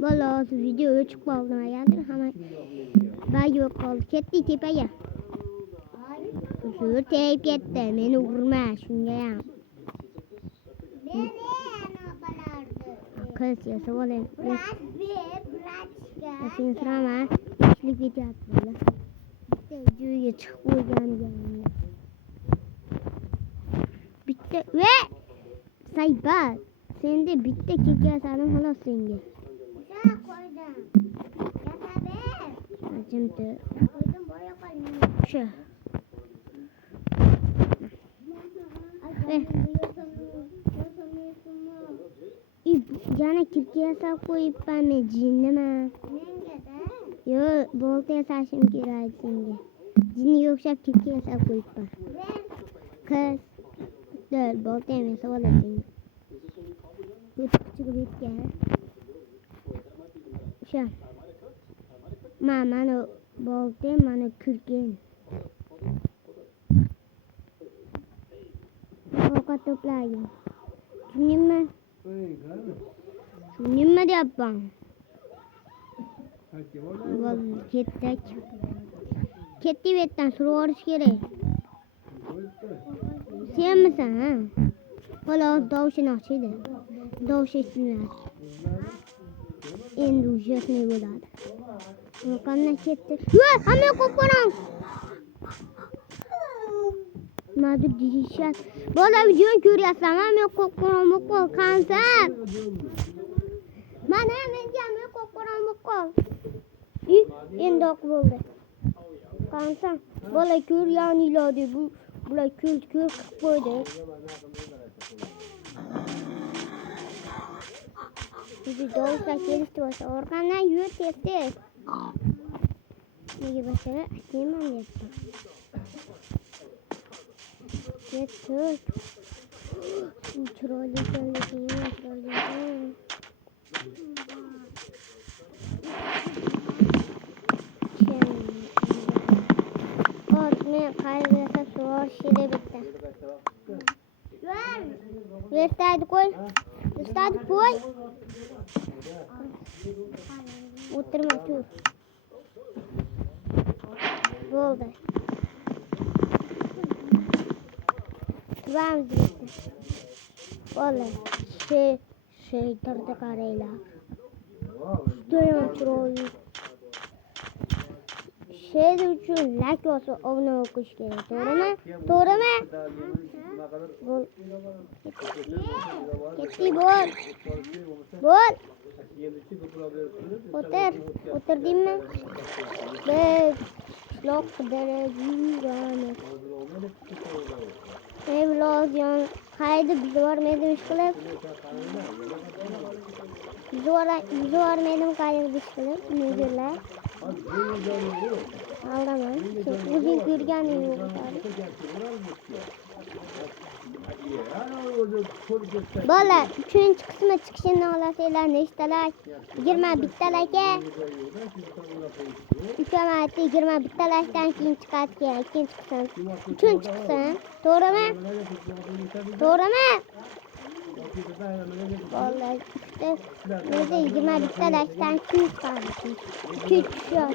Valla video çıkıp aldım geldi ama ben yok oldu. Ketti tepeye. Şu teyip gitti. Beni vurma şunga ya. Kız ya soğuk. Aslında sırama işlik video attım. Videoya çıkıp geldim. Bitti ve sayfa. Sen de bitti kek sanırım hala senge. Şuna koydum. Yatabe. Şimdi Koydum buraya koydum. şu. Ay, Yani kirkiye sap koyup ben mi cinleme? Yo, boltaya saçım kiraydı şimdi. Cini yoksa kirkiye sap koyup ben. Kız. Dur, boltaya mı savala şimdi. Küçük bir gel. Şu. Mama boltaya bana kirkiye. Okat toplayayım. Şimdi Nimma yapalım. Vallahi kettek. Ketti vetten soruyoruz kere. Sen misin ha? Valla davuşun açıydı. Davuş etsinler. En duşet ne buladı. Bakanla ketti. Yuh! Hamle koparan! Madu dişat. Valla videoyu görüyorsun. Hamle koparan bu kanser. Mana men jamnya kokoran bokol. Endok bo'ldi. Qansa? Bola ko'r yoniladi bu. Bular ko'r qilib qo'ydi. Bizi do'stlar kelishdi bo'lsa, orqamdan yur tez. Nega bashara akemam deyapti. Ketdik. Chiroyli chiroyli. Kaygısa soğur şire bitti. Verstaydı koy. Verstaydı koy. Oturma dur. Oldu. Vamos bitti. Vallahi şey tarda karayla. Duyuyorum çoğu. Şey için like olsa onu okuş gerek. Doğru mu? Doğru mu? Bol. Ketti bol. Bol. Otur değil mi? Ve lok derece yani. Evlazyan kaydı bizi var mıydı işkilip? Bizi var mıydı kaydı işkilip? Ne diyorlar? Aldama. Bugün görgeni yok. Bola, 3-chi qismi chiqishini olasizlar nechtalar? 21 talarga. Ukamati 21 talardan keyin chiqadi kerak. Ikkinchi qism. 3-chi qism. To'g'rimi? To'g'rimi? Bola, işte 21 talardan keyin chiqadi. 2 tushadi.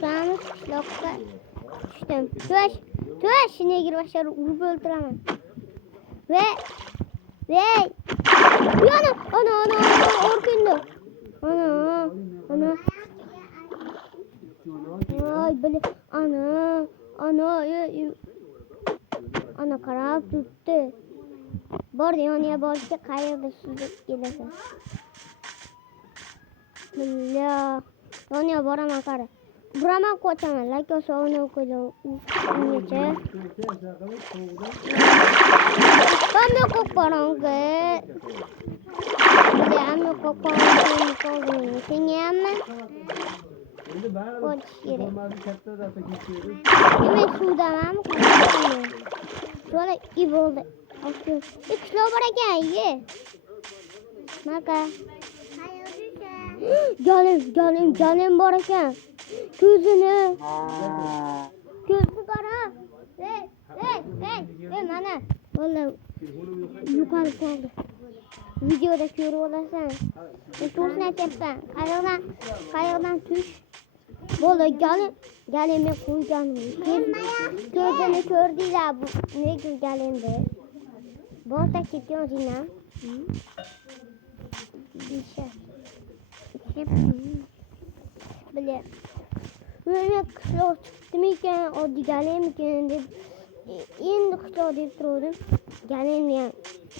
Şuramız kışlakta düştüm. Tuş, şimdi gir başarı urup öldüremem. Ve ana orkundu. Ana. Ay böyle ana karab tuttu. Bor yani borca kayırdı süzüp gelirse. Ya. Donya borama kare. Burama kocaman like olsa onu okuyacağım. Nece? Ben de koparan ke. Ben de koparan. Sen yeme. Koç yere. Yemek suda mı? Şöyle iyi oldu. İlk slobara gel. Maka. Canım baraka. Gözünü kara. Ve Mana. Vallahi yuqori qoldi. Videoda ko'rib olasan. To'g'risini aytyapman. Qayoqdan tush? Bo'ldi, galim men qo'yganman. Ko'zini ko'rdinglar bu nega galimdi? Bo'lsa ketayozinglar. Bisha. Bile. Meni qishloq chiqdimikan, oddiy galimmikan deb endi qishloq deb turdim. Galimni ham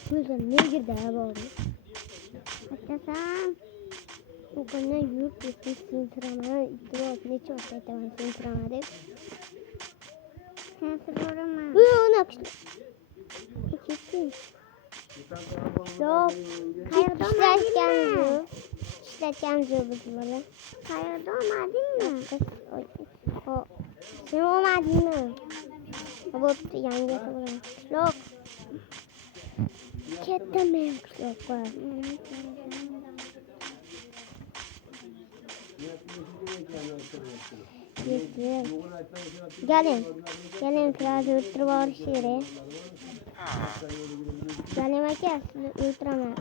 ko'zim negirda bordi. Aytasam, o'qindan yurib ketdim, sentiraman, ittiroq necha vaqt aytaman sentiraman deb. Sentiraman. Ona qishloq. Ketdim. Yo'q, qayerda ishlatganmiz biz bola. Qayerda olmadingmi? Sen olmadingmi? Bo'pti, yangasi bilan qishloq. Ketdim men qishloqqa. Galim kiradi o'tirib olish kerak. Galim aka, sizni o'tiraman.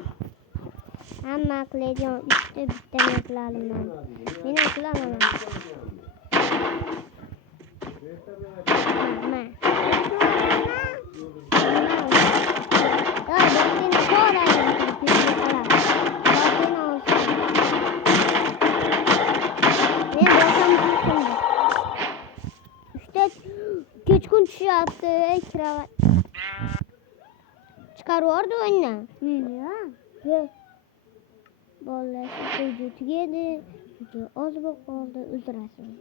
Hamma qiladigan ishni bittadan qilaman. Men qilaman. Mana. Kechqurun tushyapti, kravat. Chiqarib yubordi o'yindan. Yo'q. Bolalar tugadi. Oz bo'lib qoldi, uzrasiz.